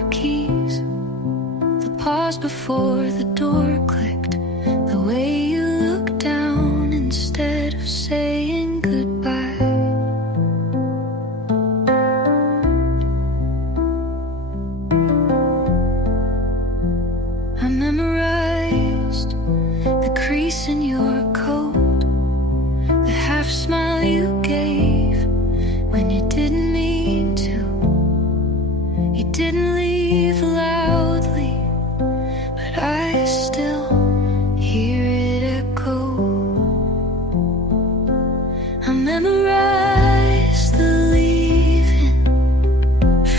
your keys, the pause before the door clicked, the way you looked down instead of saying goodbye. I memorized the crease in your coat, the half smile you gave when you didn't mean to. You didn't leave loudly, but I still hear it echo. I memorized the leaving,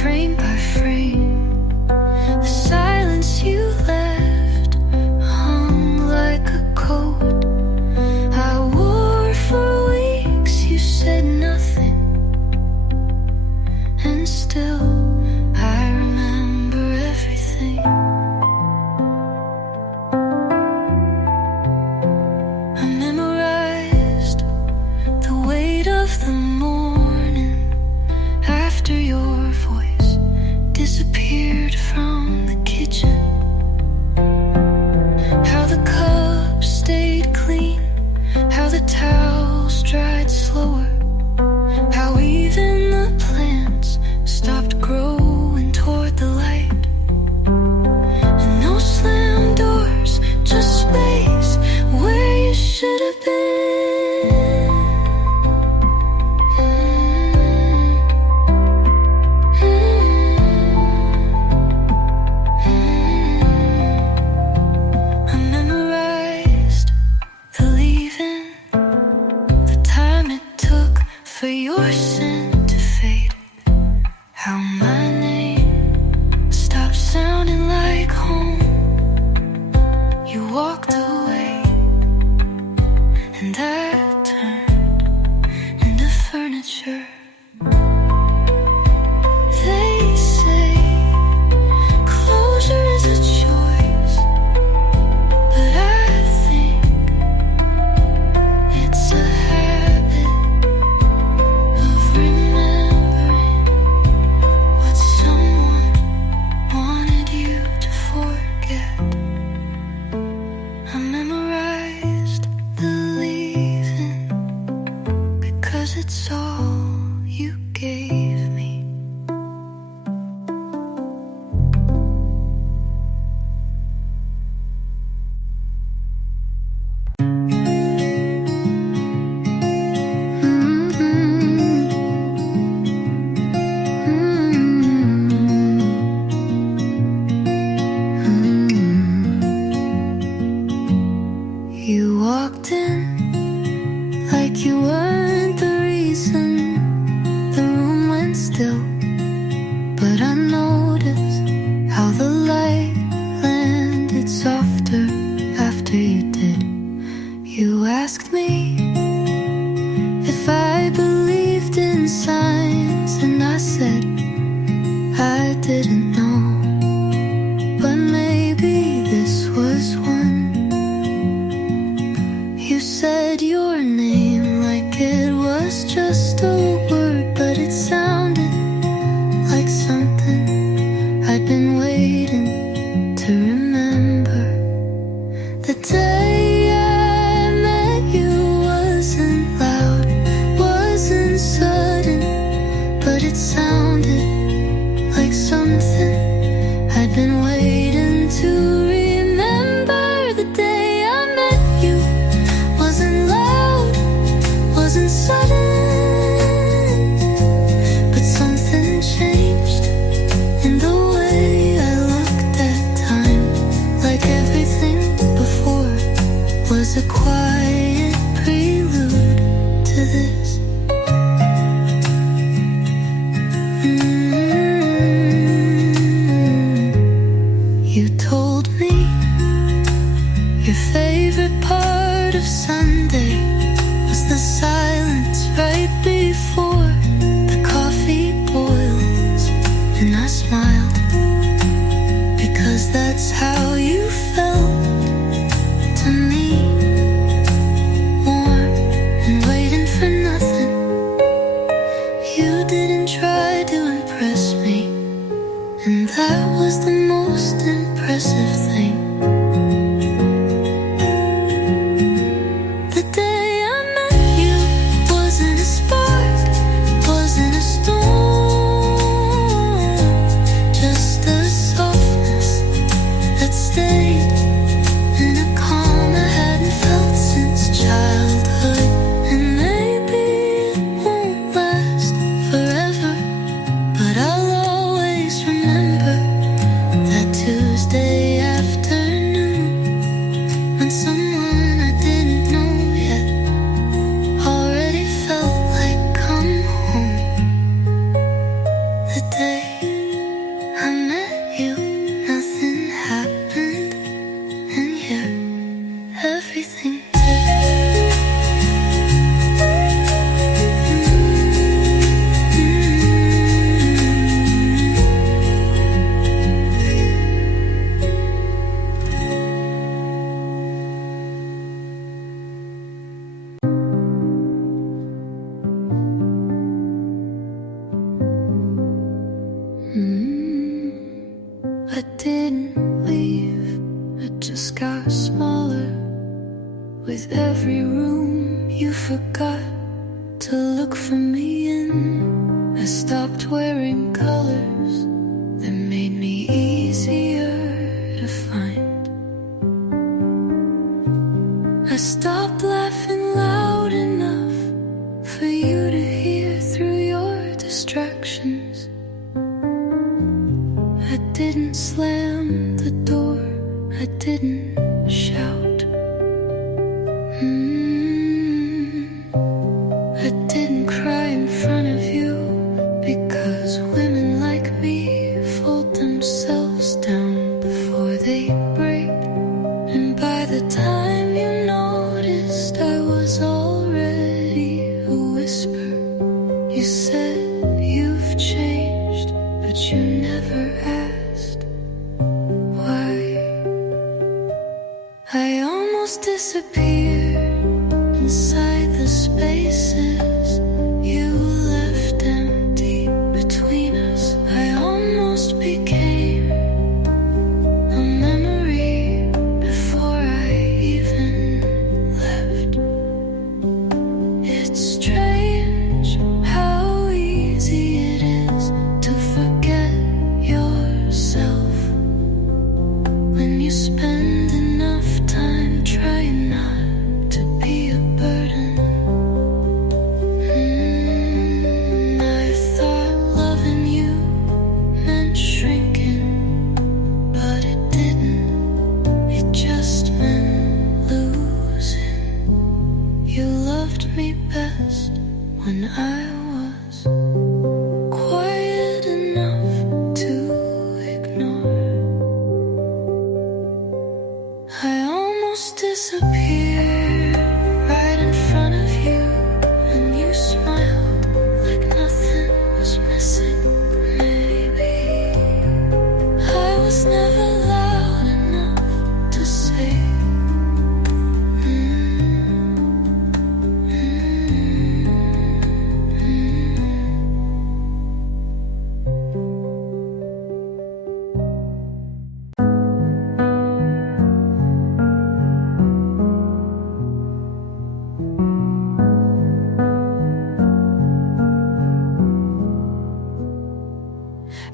frame by frame, the silence you left hung like a coat I wore for weeks. You said nothing, and still I remember everything. I memorized the weight of the morning after your voice disappeared from the kitchen. How the cups stayed clean, how the towels dried slower, how even the plants stopped growing toward the light. And no slam doors, just space where you should have been. I memorized the leaving, the time it took for your sin to fade, how my name stopped sounding like home. You walked away, and I turned into furniture. They say closure is a choice, but I think it's a habit of remembering what someone wanted you to forget. I memorized the leaving because it's all you gave me. You walked in like you weren't the reason the room went still, but I noticed how the light landed softer after you did. You asked me if I believed in signs, and I said I didn't know, but maybe this was one. You said your name like it was just a word, but it sounded like something I'd been waiting to remember. The day I met you wasn't loud, wasn't sudden, but it sounded like something I'd been waiting to remember. The day I met you wasn't loud, wasn't sudden, but something changed in the way I looked at time, like everything before was a quiet prelude to this. You told me your favorite part of Sunday was the silence right before the coffee boils, and I smiled because that's how you felt to me, warm and waiting for nothing. You didn't try to impress me, and that was the most impressive thing. The day I met you wasn't a spark, wasn't a storm, just a softness that stayed in a calm I hadn't felt since childhood. And maybe it won't last forever, but I'll always remember that Tuesday afternoon when someone I didn't know yet already felt like come home. The day I met you, nothing happened, and yet everything did. I didn't leave, I just got smaller. With every room you forgot to look for me in, I stopped wearing colors that made me easier to find. I stopped laughing loud enough for you to hear through your distractions. I didn't slam the door, I didn't shout. I didn't cry in front of you, because women like me fold themselves down before they break. And by the time you noticed, I was already a whisper. You said you've changed, but you never asked why. I almost disappeared inside the spaces you left empty between us. I almost became a memory before I even left. It's strange how easy it is to forget yourself when you spend enough time trying not to be a burden. I thought loving you meant shrinking, but it didn't. It just meant losing. You loved me best when I was quiet enough to ignore. I almost disappeared right in front of you, and you smiled like nothing was missing. Maybe I was never loud enough to say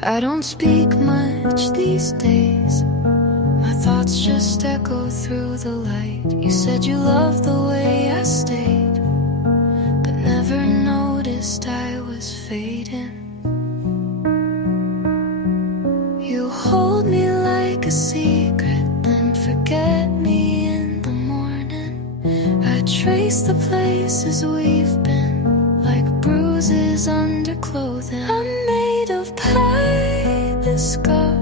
I don't speak much these days. My thoughts just echo through the light. You said you loved the way I stayed, but never noticed I was fading. You hold me like a secret, then forget me in the morning. I trace the places we've been, like bruises under clothing. I'm made of pie, this scar.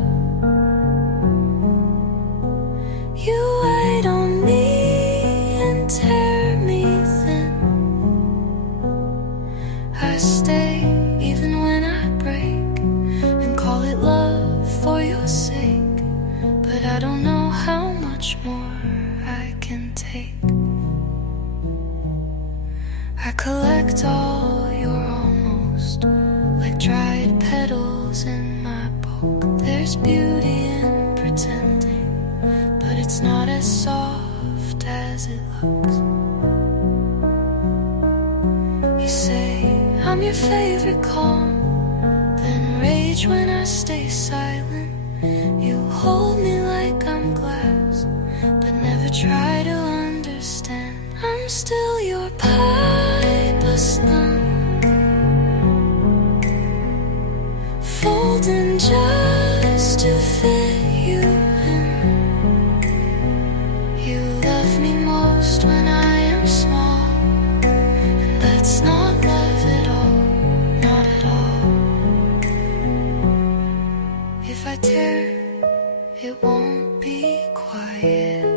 You write on me and tear me thin. I stay even when I break and call it love for your sake, but I don't know how much more I can take. I collect all your almost, like dried petals in my book. there's beauty in pretending, but it's not as soft as it looks. You say I'm your favorite calm, then rage when I stay silent. You hold me like I'm glass, but never try to understand. I'm still your pipe of slum, folding just to fit you in. You love me most when I am small, and that's not love at all, not at all. If I tear, it won't be quiet.